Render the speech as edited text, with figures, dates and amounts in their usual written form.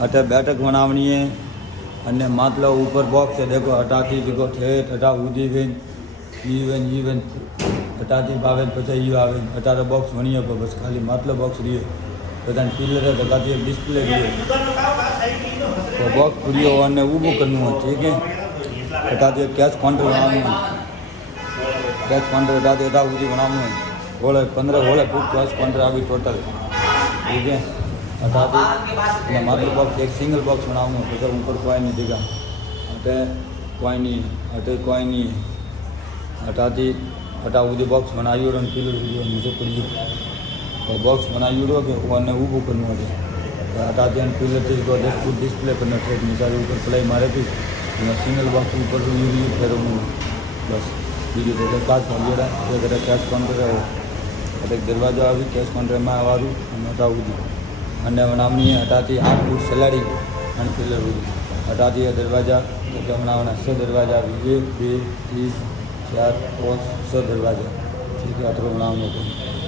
अटे बैठक बनावनी है अने मतलब ऊपर बॉक्स है देखो हटाती देखो ठेठ हटा उदी वेन ई वेन हटाती भावे पछे ई आवे हटारे बॉक्स बनी है बस खाली मतलब बॉक्स रही बता पिलर है लगाती एक डिस्प्ले रही तो बॉक्स पूरी और ऊबू करना है ठीक है हटाती कैश काउंटर बनाना कैश काउंटर हटाती हटा उदी बनाना है होले 15 होले फुट कैश काउंटर आ गई टोटल ठीक है हटाती मतलब बॉक्स एक सिंगल बॉक्स बनाना है तो ऊपर कोई नहीं दिखा हटे कोई नहीं हटाती हटा उदी बॉक्स बनाई और पिलर वीडियो नीचे पड़ी और बॉक्स बनाई उड़ो कि वो ऊबू करना है हटाती पिलर थी को फुट डिस्प्ले करना है नीचे ऊपर प्लाई मारे थी सिंगल बॉक्स ऊपर फिर बस बीजू तो कार्ड पड़ा कैश काउंटर है एक दरवाजा आ कैश काउंटर में आवारू हटाવું અને બનાવनी है हटाती 8 फूट सलाड़ी અને पिलर हुई हटाती है दरवाजा तो बनावना 6 दरवाजा 1 2 3 4 5 6 दरवाजा ठीक है अतरो बनावनो